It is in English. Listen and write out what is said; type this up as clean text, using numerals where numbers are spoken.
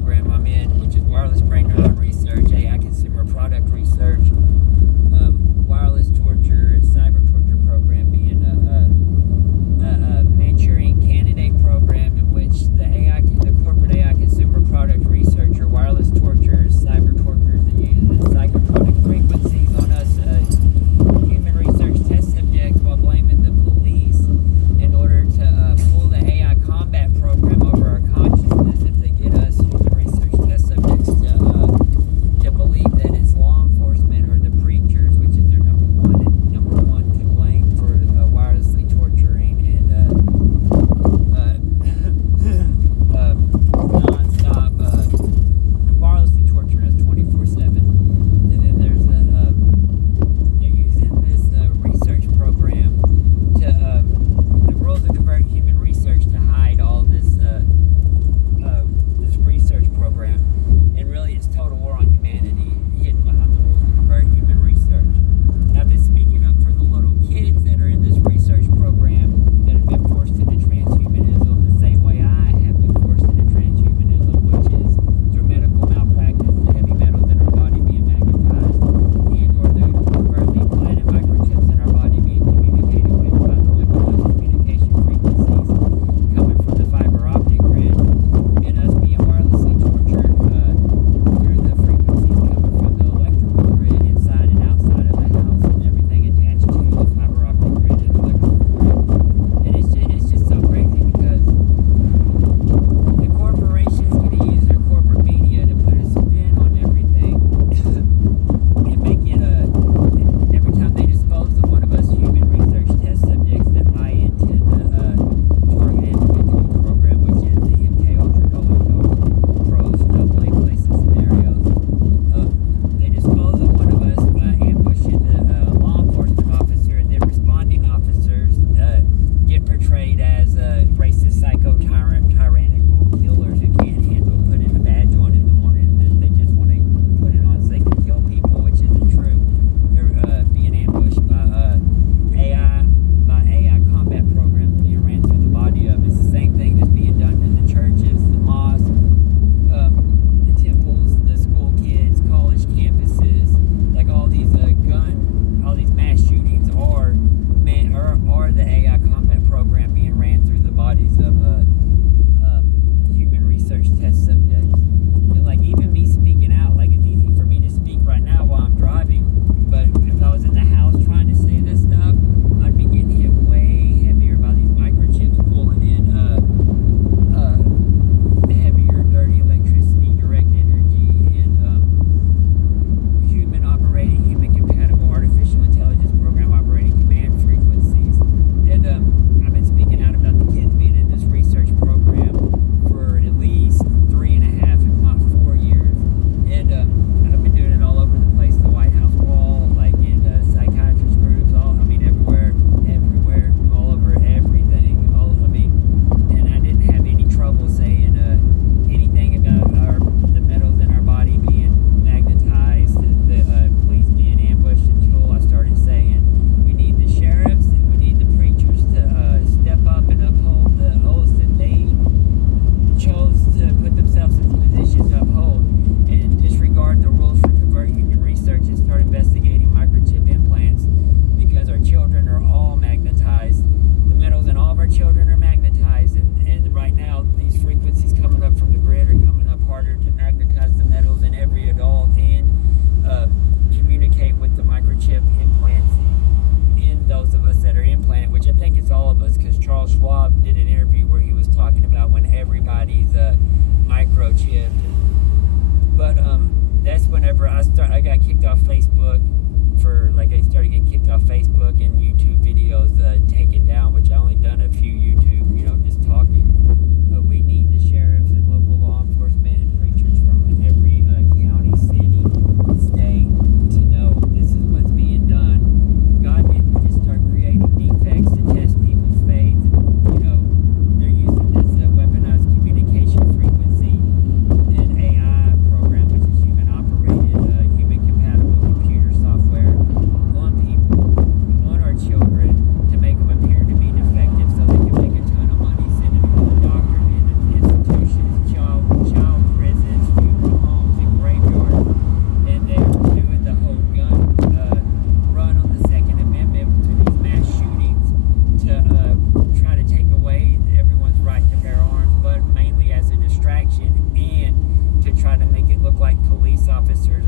program I'm in, which is wireless brain neuron research, AI consumer product research, wireless torture and cyber torture program being a Manchurian candidate program in which the corporate AI consumer product researcher, wireless tortures, cyber tortures, and uses psychotropic frequencies on us human research test subjects while blaming the police in order to pull the AI combat program over our consciousness if they get us human research test subjects to believe that it's law enforcement or the preachers, which is their number one to blame for wirelessly torturing and non-stop wirelessly torturing us 24/7. And then there's they're using this research program to the rules of convert human research to hide all this this research program, and really it's total war on humanity hidden behind the rules of convert human research. And I've been speaking up for the little kids that are in this research program that have been forced into transhumanism the same way I have been forced into transhumanism, which is through medical malpractice, the heavy metals in our body being magnetized, and or the overtly implanted microchips in our body being communicated with by the weaponized communication frequencies coming from the fiber optic grid, and us being wirelessly tortured through the frequencies coming from the electrical grid inside and outside of the house and everything attached to the fiber optic grid and electrical grid. And it's just so crazy because the corporations get to use their corporate media to put a spin on everything and make it every time they dispose of one of us human research test subjects that buy into the targeted individual program, which is the MK Ultra pros double A places scenarios. They dispose of one of us by ambushing the law enforcement officer, and then responding officers get portrayed as racist, psycho, tyrannical killers who can't handle putting a badge on in the morning, and they just want to put it on so they can kill people, which isn't true. They're being ambushed by AI combat programs being ran through the body of. It's the same thing that's being done in the churches, the mosques, the temples, the school kids, college campuses, like all these all these mass shootings are the AI combat program being ran through the bodies of human research test subjects. And like even me speaking out, like it's easy for me to speak right now while I'm driving, but if I was in the house trying to say this stuff, I'd be getting hit way heavier by these microchips pulling in heavier, dirty electricity, direct energy, and human operating, human compatible artificial intelligence program operating command frequencies. And I've been speaking out about the kids being in this research program for at least 3.5, if not 4 years. And I've been doing it all over the place, the White House wall, like in psychiatrist groups, everywhere, all over everything. And I didn't have any trouble saying anything about the metals in our body being magnetized, the police being ambushed, until I started saying we need the sheriffs and we need the preachers to step up and uphold the oaths that they chose to put themselves in position to uphold, and disregard the rules for convert human research and start investigating microchip implants, because our children are all magnetized. The metals in all of our children are magnetized, and right now these frequencies coming up from the grid are coming up harder to magnetize the metals in every adult and communicate with the microchip implants in those of us that are implanted, which I think it's all of us, because Charles Schwab did an interview where he was talking about when everybody's microchipped. But that's whenever I got kicked off Facebook I started getting kicked off Facebook and YouTube videos taken down, which I only done a few YouTube, just talking. But we need the sheriffs and local law enforcement and preachers from every county, city, state to know this is what's being done. God didn't just start creating defects to test people's faith. They're using this weaponized communication frequency and AI program, which is human operated, human compatible computer software on people, on our children. officer